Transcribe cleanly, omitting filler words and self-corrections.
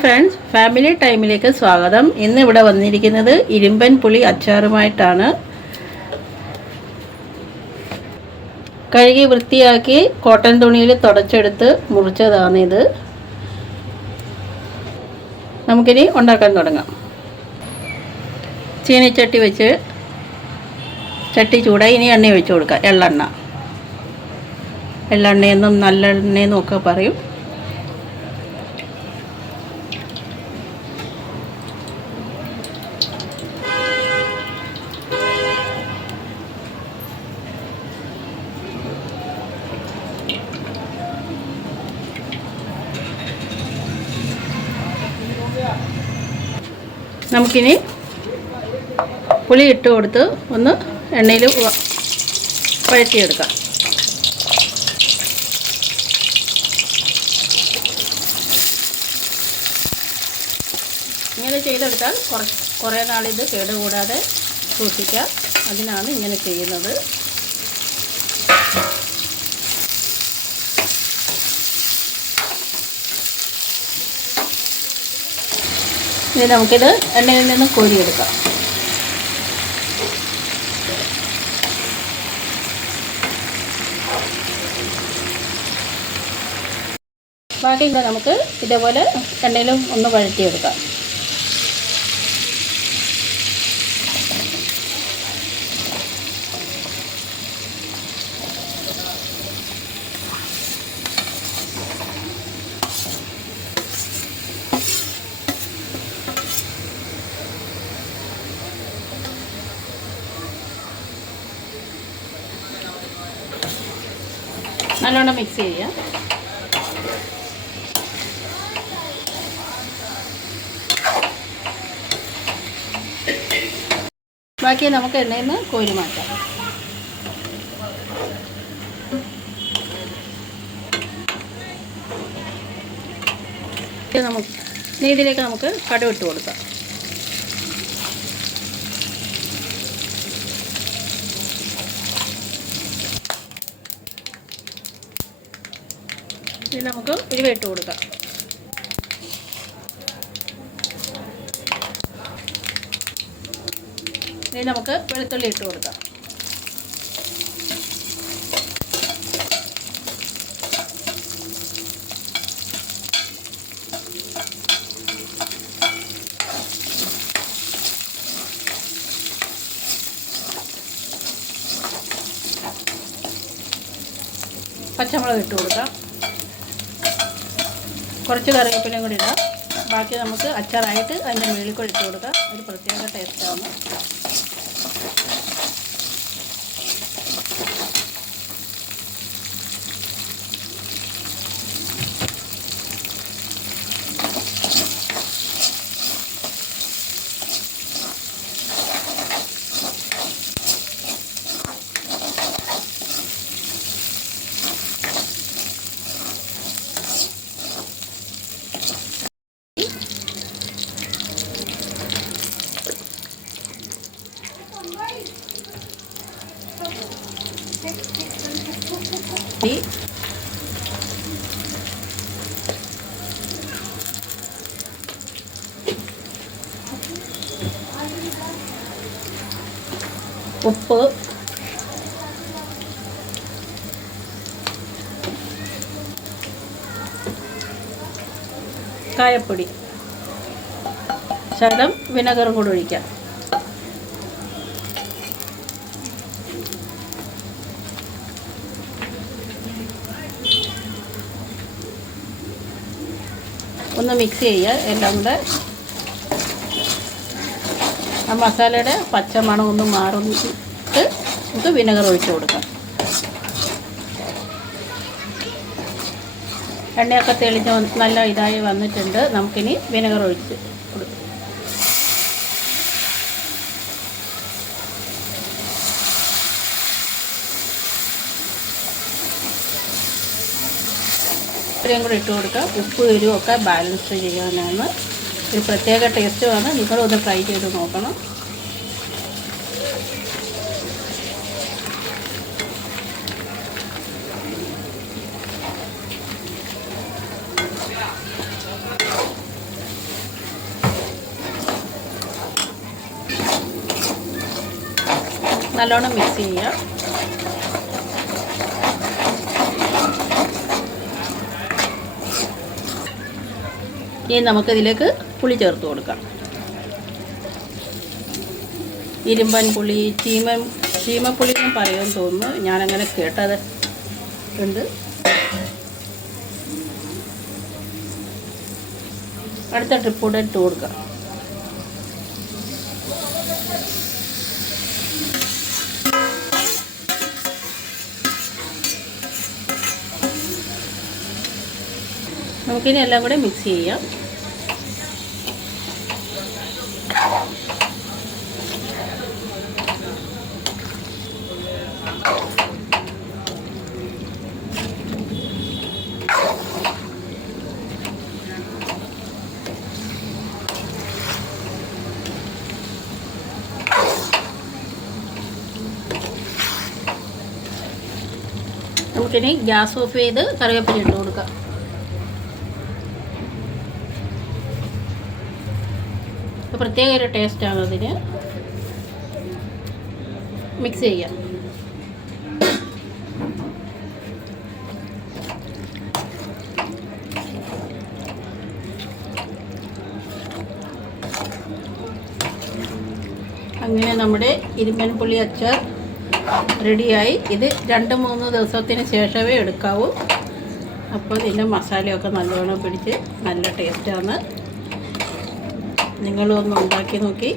Hi friends, family ടൈമിലേക്ക് സ്വാഗതം. ഇന്ന് ഇവിടെ വന്നിരിക്കുന്നത് ഇരുമ്പൻ പുളി അച്ചാറുമായിട്ടാണ്. കഴുകി വൃത്തിയാക്കി കോട്ടൺ തുണിയിൽ തുടച്ചെടുത്ത് മുറിച്ചതാണിത്. നമുക്കിനി ഉണ്ടാക്കാൻ തുടങ്ങാം. ചീനിച്ചട്ടി വെച്ച് ചട്ടി ചൂടായി ഇനി എണ്ണ ഒഴിച്ചു കൊടുക്കാം. എള്ളെണ്ണയെന്നും നല്ലെണ്ണയെന്നും ഒക്കെ പറയും. നമുക്കിനി പുളി ഇട്ട് കൊടുത്ത് ഒന്ന് എണ്ണയിൽ വഴറ്റിയെടുക്കാം. ഇങ്ങനെ ചെയ്തെടുത്താൽ കുറേ നാളിത് കേടുകൂടാതെ സൂക്ഷിക്കാം. അതിനാണ് ഇങ്ങനെ ചെയ്യുന്നത്. ഇനി നമുക്കിത് എണ്ണയിൽ നിന്ന് കോരിയെടുക്കാം. ബാക്കി നമുക്ക് ഇതേപോലെ എണ്ണയിലും ഒന്ന് വഴറ്റിയെടുക്കാം. നല്ലോണം മിക്സ് ചെയ്യാം. ബാക്കി നമുക്ക് എണ്ണയിൽ നിന്ന് കോരി മാറ്റാം. ഇതിലേക്ക് നമുക്ക് കടുക് ഇട്ട് കൊടുക്കാം. ഇനി നമുക്ക് ഉലുവ ഇട്ട് കൊടുക്കാം. ഇനി നമുക്ക് വെളുത്തുള്ളി ഇട്ട് കൊടുക്കാം. പച്ചമുളക് ഇട്ട് കൊടുക്കാം. കുറച്ച് കറിവേപ്പിലയും കൂടി ഇടാം. ബാക്കി നമുക്ക് അച്ചാറായിട്ട് അതിൻ്റെ മുകളിൽ കൂടി ഇട്ട് കൊടുക്കാം. ഒരു പ്രത്യേക ടേസ്റ്റാണ്. ഉപ്പ്, കായപ്പൊടി, ശകലം വിനെഗറും കൂടി ഒഴിക്കാം. ഒന്ന് മിക്സ് ചെയ്യുക. എല്ലാം കൂടെ ആ മസാലയുടെ പച്ചമണം ഒന്ന് മാറുന്നിട്ട് നമുക്ക് വിനെഗർ ഒഴിച്ച് കൊടുക്കാം. എണ്ണയൊക്കെ തെളിഞ്ഞ് നല്ല ഇതായി വന്നിട്ടുണ്ട്. നമുക്കിനി വിനെഗർ ഒഴിച്ച് കൊടുക്കാം. ഇത്രയും കൂടി ഇട്ട് കൊടുക്കാം. ഉപ്പ് എരിവും ഒക്കെ ബാലൻസ് ചെയ്യാനാണ്. ഒരു പ്രത്യേക ടേസ്റ്റുമാണ്. നിങ്ങളൊന്ന് ട്രൈ ചെയ്ത് നോക്കണം. നല്ലോണം മിക്സ് ചെയ്യാം. ഇനി നമുക്കിതിലേക്ക് പുളി ചേർത്ത് കൊടുക്കാം. ഇരുമ്പൻ പുളി, ചീമപ്പുളി എന്നും പറയുമെന്ന് തോന്നുന്നു. ഞാനങ്ങനെ കേട്ടത് ഉണ്ട്. അടുത്ത ട്രിപ്പ് കൂടെ ഇട്ട് കൊടുക്കാം. നമുക്കിനി എല്ലാം കൂടെ മിക്സ് ചെയ്യാം. നമുക്കിനി ഗ്യാസ് ഓഫ് ചെയ്ത് കറിവേപ്പില ഇട്ട് കൊടുക്കാം. പ്രത്യേക ഒരു ടേസ്റ്റാണ് അതിന്. മിക്സ് ചെയ്യാം. അങ്ങനെ നമ്മുടെ ഇരുമ്പൻ പുളി അച്ചാർ റെഡിയായി. ഇത് 2-3 ദിവസത്തിന് ശേഷമേ എടുക്കാവൂ. അപ്പോൾ ഇതിൻ്റെ മസാലയൊക്കെ നല്ലോണം പിടിച്ച് നല്ല ടേസ്റ്റാണ്. നിങ്ങളൊന്ന് ഉണ്ടാക്കി നോക്കി